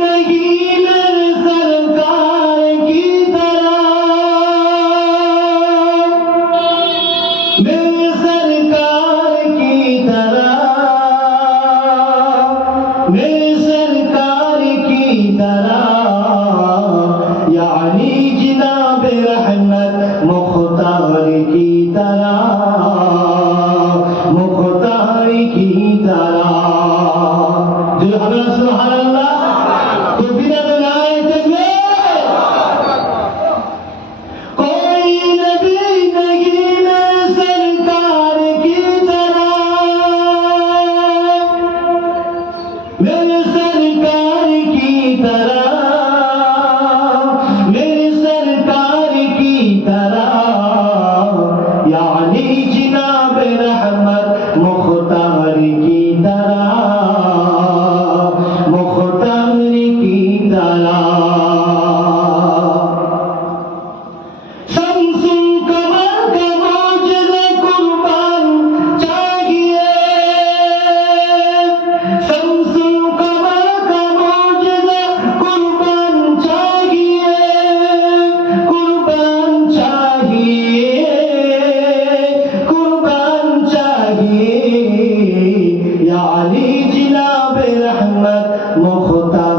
نہیں میرے سرکار کی طرح، میرے سرکار کی طرح، میرے سرکار کی طرح، یعنی جناب رحمت مختار کی طرح، مختار کی طرح۔ جو حضرت سبحان اللہ تو بنا بنائے تکبیر، کوئی نبی نہیں میرے سرکار کی طرح، میرے سرکار کی طرح، میرے سرکار کی طرح، یعنی جناب رحمت مختار کی طرح، مختار کی طرح۔ شمس القمر کا معجزہ قربان چاہیے، شمس القمر کا معجزہ قربان چاہیے، قربان چاہیے، قربان چاہیے، یعنی جناب رحمت مختار